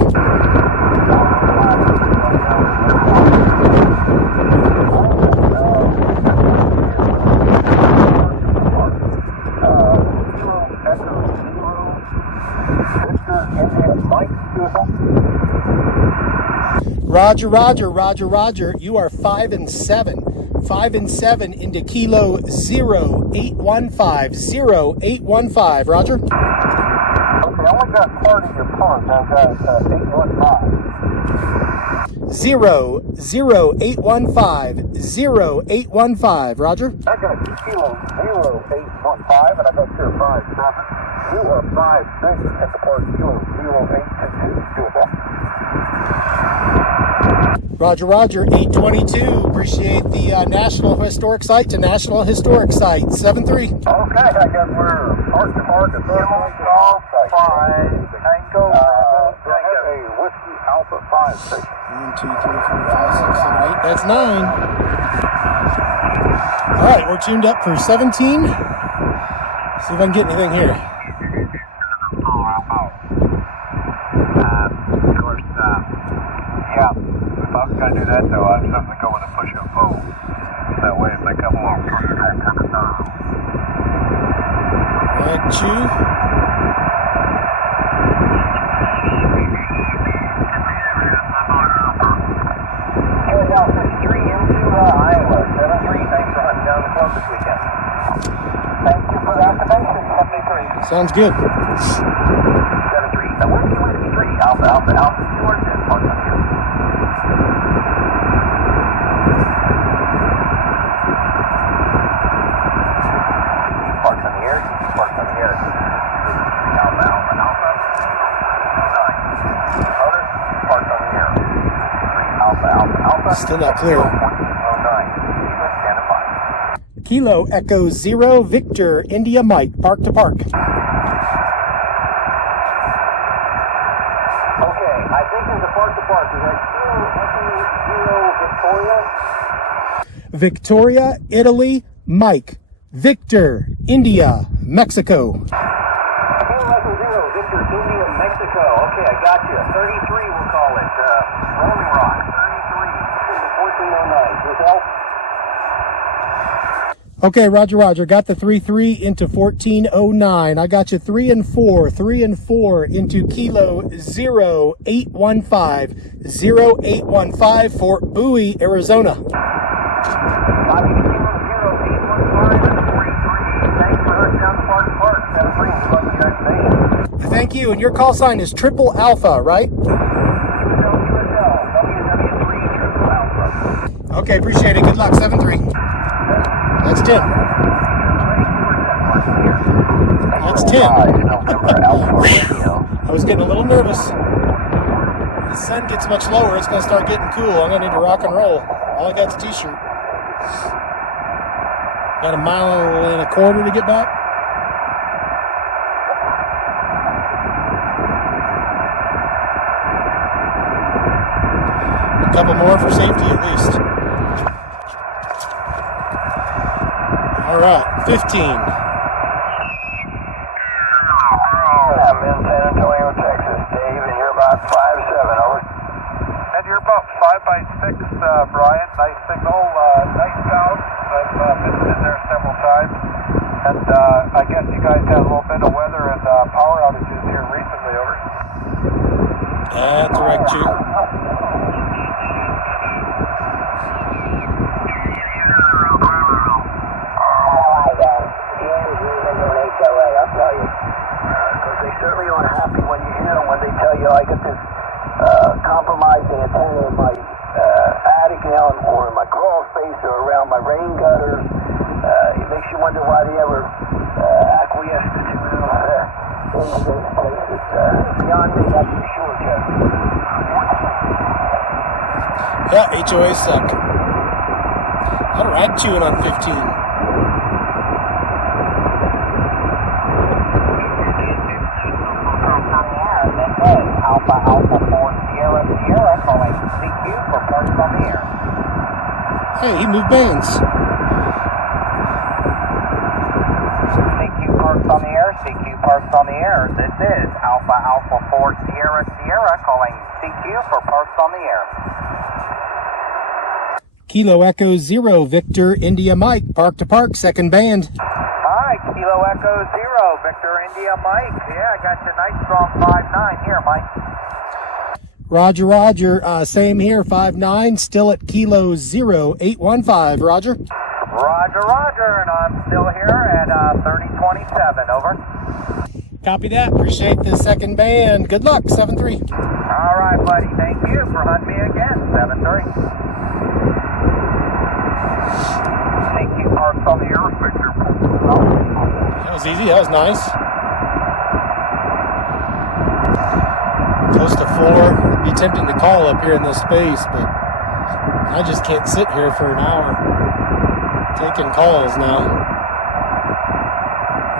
Roger. You are 5-7. 5-7 into Kilo 0815. Roger. Okay, I only got part of your part. I've got 815. 0815. Roger. I got Kilo 0815, and I got your 5-7. You are 5-6 at the part Kilo 0822. Roger. 822. Appreciate the National Historic Site to National Historic Site. 73. Okay, I got where park to park at Kilo Golf 5, Tango, Bravo, Tango. A Whiskey Alpha 5 station. 1, 2, 3, 4, 5, 6, 7, 8. That's 9. All right, we're tuned up for 17. See if I can get anything here. Of course, yeah. If I was going to do that, though, I'd simply go with a push-up pole. That way, if they come along, Got you. Now, 53 into Iowa, 73. Thanks for hunting down the club this weekend. Thank you for the activation, 73. Sounds good. 73. Now, Whiskey 3, Alpha, towards this part of here. Parks on the air. Alpha. Notice, parks on the air. 3, Alpha. Still not clear. 1409. Stand by. Kilo Echo Zero Victor India Mike. Park to park. Okay, I think there's a park to park. Is that Kilo Victoria? Victoria, Italy, Mike. Victor, India, Mexico. Kilo Echo Zero, Victor, India, Mexico. Okay, I got you. 33, we'll call it. Rolling Rock. 33, 1409. Yourself? Okay, Roger, Roger. Got the 3-3 into 1409. I got you 3 and 4 into Kilo 0815 for Bowie, Arizona. Thank you, and your call sign is Triple Alpha, right? Okay, appreciate it. Good luck, 7-3. That's Tim. That's Tim. I was getting a little nervous. The sun gets much lower, it's going to start getting cool. I'm going to need to rock and roll. All I got's a t-shirt. Got a mile and a quarter to get back. A couple more for safety at least. All right, 15. I'm in San Antonio, Texas, Dave, and you're about 5'7", over. And you're about 5 by 6, Brian. Nice signal, nice sound. I've visited there several times. And I guess you guys had a little bit of weather and power outages here recently, over. That's right, Chu. Certainly aren't happy when you hear them, when they tell you, I got this compromising antenna in my attic now, or in my crawl space, or around my rain gutters. It makes you wonder why they ever acquiesced to into those places. Beyond me, that's for sure, Jeff. Yeah, HOAs suck. I'd ride chewing on 15. Alpha 4 Sierra calling CQ for parts on the air. Hey, he moved bands. CQ parts on the air, CQ parts on the air. This is Alpha 4 Sierra calling CQ for parts on the air. Kilo Echo 0 Victor India Mike, park to park, second band. Hi, Kilo Echo 0 Victor India Mike. Yeah, I got you a nice strong 5'9" here, Mike. Roger, Roger. Same here, 5'9", still at Kilo 0815. Roger. Roger, Roger, and I'm still here at 3027. Over. Copy that. Appreciate the second band. Good luck, 7-3. All right, buddy. Thank you for hunting me again, 7-3. Thank you, parts on the air, Victor. That was easy. That was nice. Close to 4. It'd be tempting to call up here in this space, but I just can't sit here for an hour taking calls now.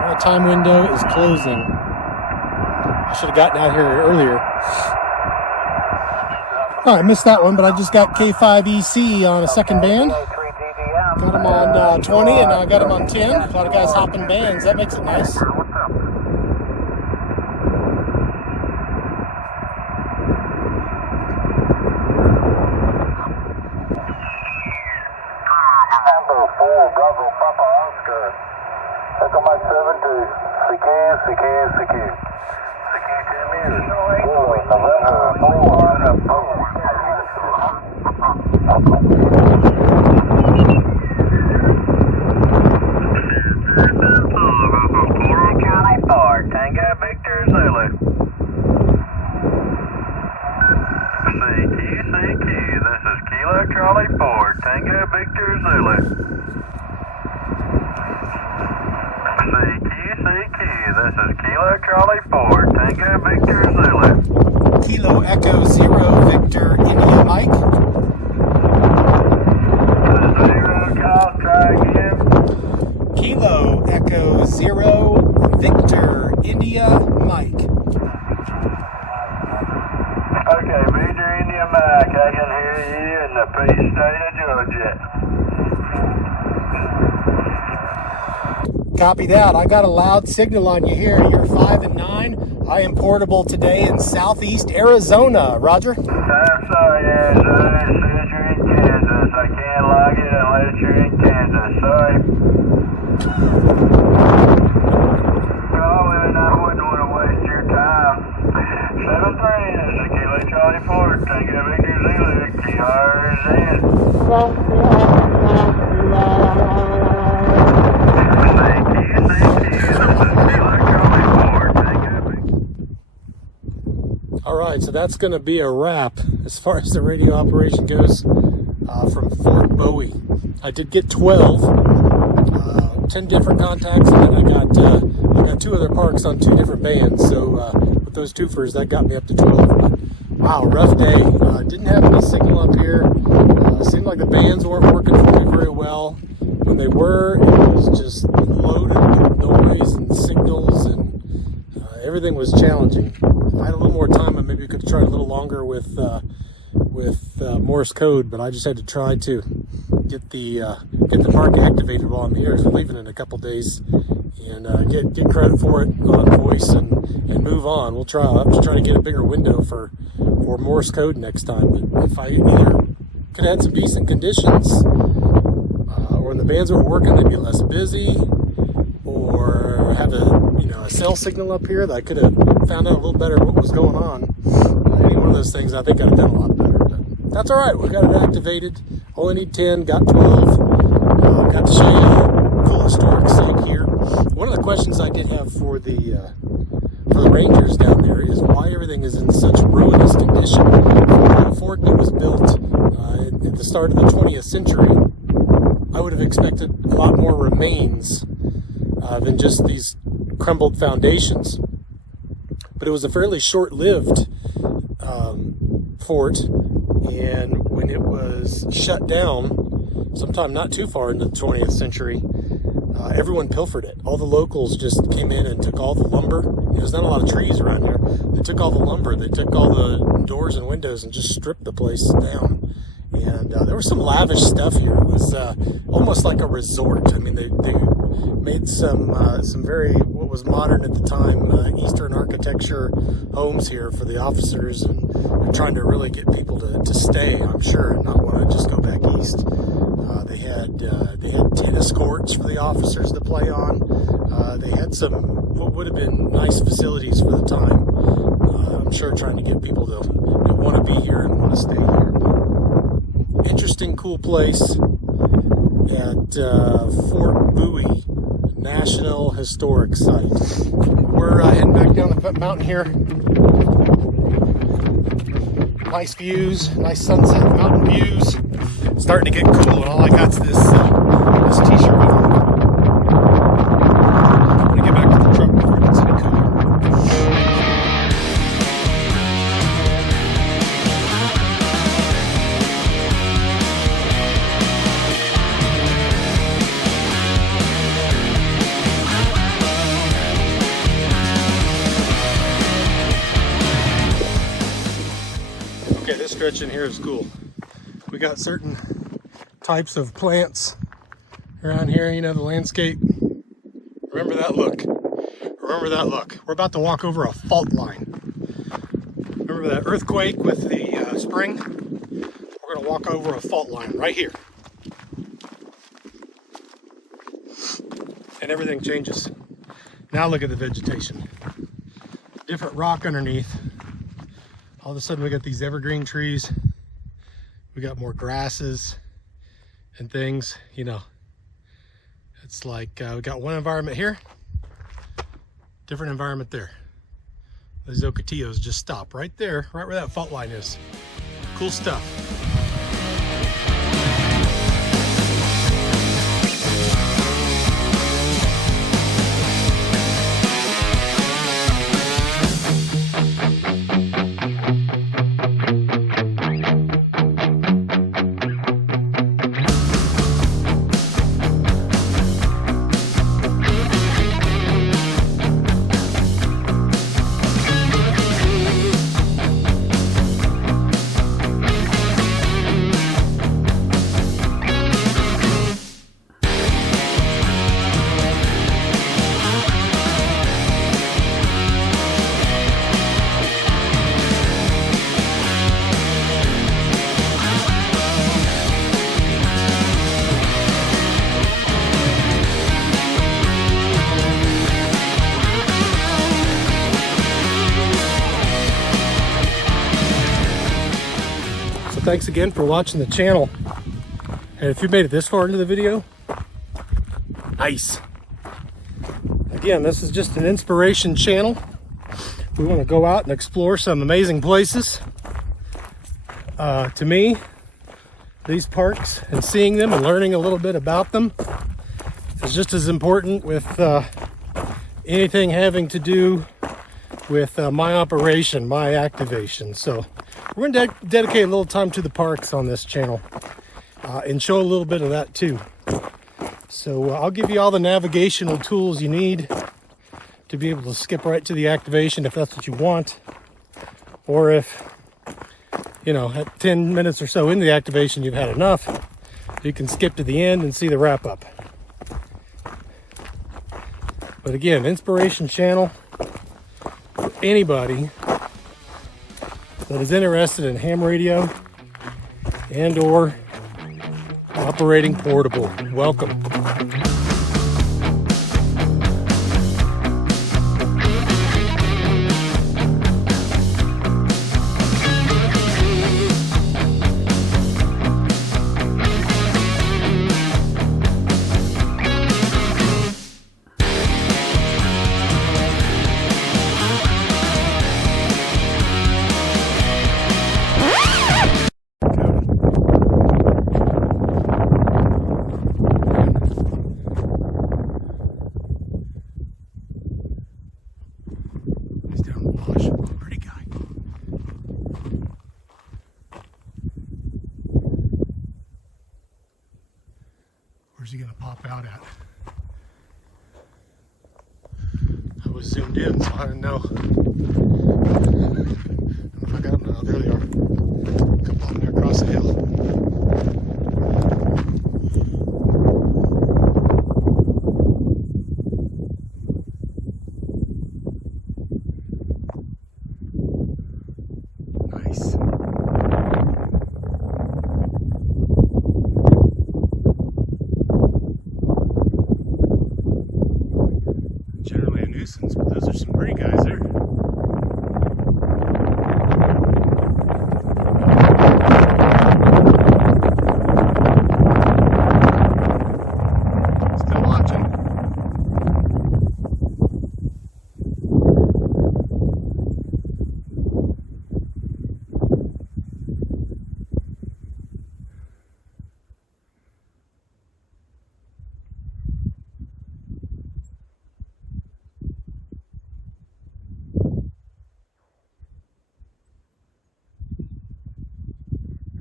My time window is closing. I should have gotten out here earlier. Oh, I missed that one, but I just got K5EC on a second band. Got him on 20, and I got him on 10. A lot of guys hopping bands. That makes it nice. Bravo, Papa Oscar. Echo Mike 7-2. CQ, Tango Victor Zulu. CQ, this is Kilo Charlie 4, Tango Victor Zulu. CQ, this is Kilo Charlie 4, Tango Victor Zulu. Kilo Echo 0 Victor India Mike. 0 call, try again. Kilo Echo 0 Victor India Mike. Okay, Victor India Mike, I can hear you in the free state of Georgia. Copy that. I got a loud signal on you here. You're 5 and 9. I am portable today in southeast Arizona. Roger. I'm sorry, Arizona. It says you're in Kansas. I can't log it unless you're in Kansas. Sorry. right, so that's going to be a wrap as far as the radio operation goes from Fort Bowie. I did get 12, 10 different contacts, and then I got 2 other parks on 2 different bands. So with those twofers, that got me up to 12. But, wow, rough day. Didn't have any signal up here. Seemed like the bands weren't working for me very well. When they were, it was just loaded with noise and signals, and everything was challenging. If I had a little more time, I maybe could have tried a little longer with Morse code, but I just had to try to get the park activated while I'm here. So I'm leaving in a couple days, and get credit for it on voice and move on. I'll have to try to get a bigger window for Morse code next time. But if I either could have had some decent conditions, or when the bands were working, they'd be less busy, or have a cell signal up here that I could have found out a little better what was going on. Any one of those things, I think I'd have done a lot better. But that's all right. We got it activated. Only need 10. Got 12. Got to show you a cool historic site here. One of the questions I did have for the rangers down there is why everything is in such ruinous condition. For a fort that was built at the start of the 20th century, I would have expected a lot more remains than just these crumbled foundations. But it was a fairly short-lived fort, and when it was shut down, sometime not too far into the 20th century, everyone pilfered it. All the locals just came in and took all the lumber. There's not a lot of trees around here. They took all the lumber, they took all the doors and windows and just stripped the place down. And there was some lavish stuff here. It was almost like a resort. I mean, they made some very, what was modern at the time, Eastern architecture homes here for the officers, and they're trying to really get people to stay, I'm sure, and not want to just go back east. They had tennis courts for the officers to play on. They had some what would have been nice facilities for the time. I'm sure trying to get people to want to be here and want to stay here. Interesting, cool place at Fort Bowie National Historic Site. We're heading back down the mountain here. Nice views, nice sunset mountain views. It's starting to get cool, and all I got's this t-shirt on. I'm gonna get back to the truck before it gets any cooler. Okay, this stretch in here is cool. We got certain types of plants around here, the landscape. Remember that look. Remember that look. We're about to walk over a fault line. Remember that earthquake with the spring? We're gonna walk over a fault line right here. And everything changes. Now look at the vegetation. Different rock underneath. All of a sudden we got these evergreen trees. We got more grasses and things, It's like we got one environment here, different environment there. Those ocotillos just stop right there, right where that fault line is. Cool stuff. Thanks again for watching the channel. And if you made it this far into the video, nice. Again, this is just an inspiration channel we want to go out and explore some amazing places. To me, these parks and seeing them and learning a little bit about them is just as important with anything having to do with my operation, my activation. So we're going to dedicate a little time to the parks on this channel and show a little bit of that too. So I'll give you all the navigational tools you need to be able to skip right to the activation if that's what you want, or if, you know, at 10 minutes or so into the activation you've had enough, you can skip to the end and see the wrap up. But again, inspiration channel for anybody that is interested in ham radio and or operating portable. Welcome. Where's he gonna pop out at? I was zoomed in, so I didn't know. I got them now. There they are. A couple of them there across the hill. Nice. Generally a nuisance, but those are some pretty guys there. Still watching.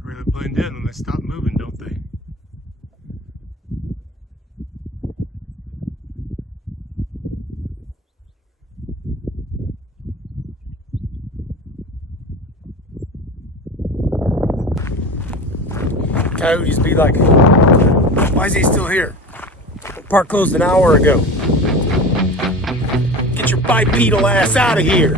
Really blend in when they stop moving, don't they? Coyotes be like, why is he still here? The park closed an hour ago. Get your bipedal ass out of here.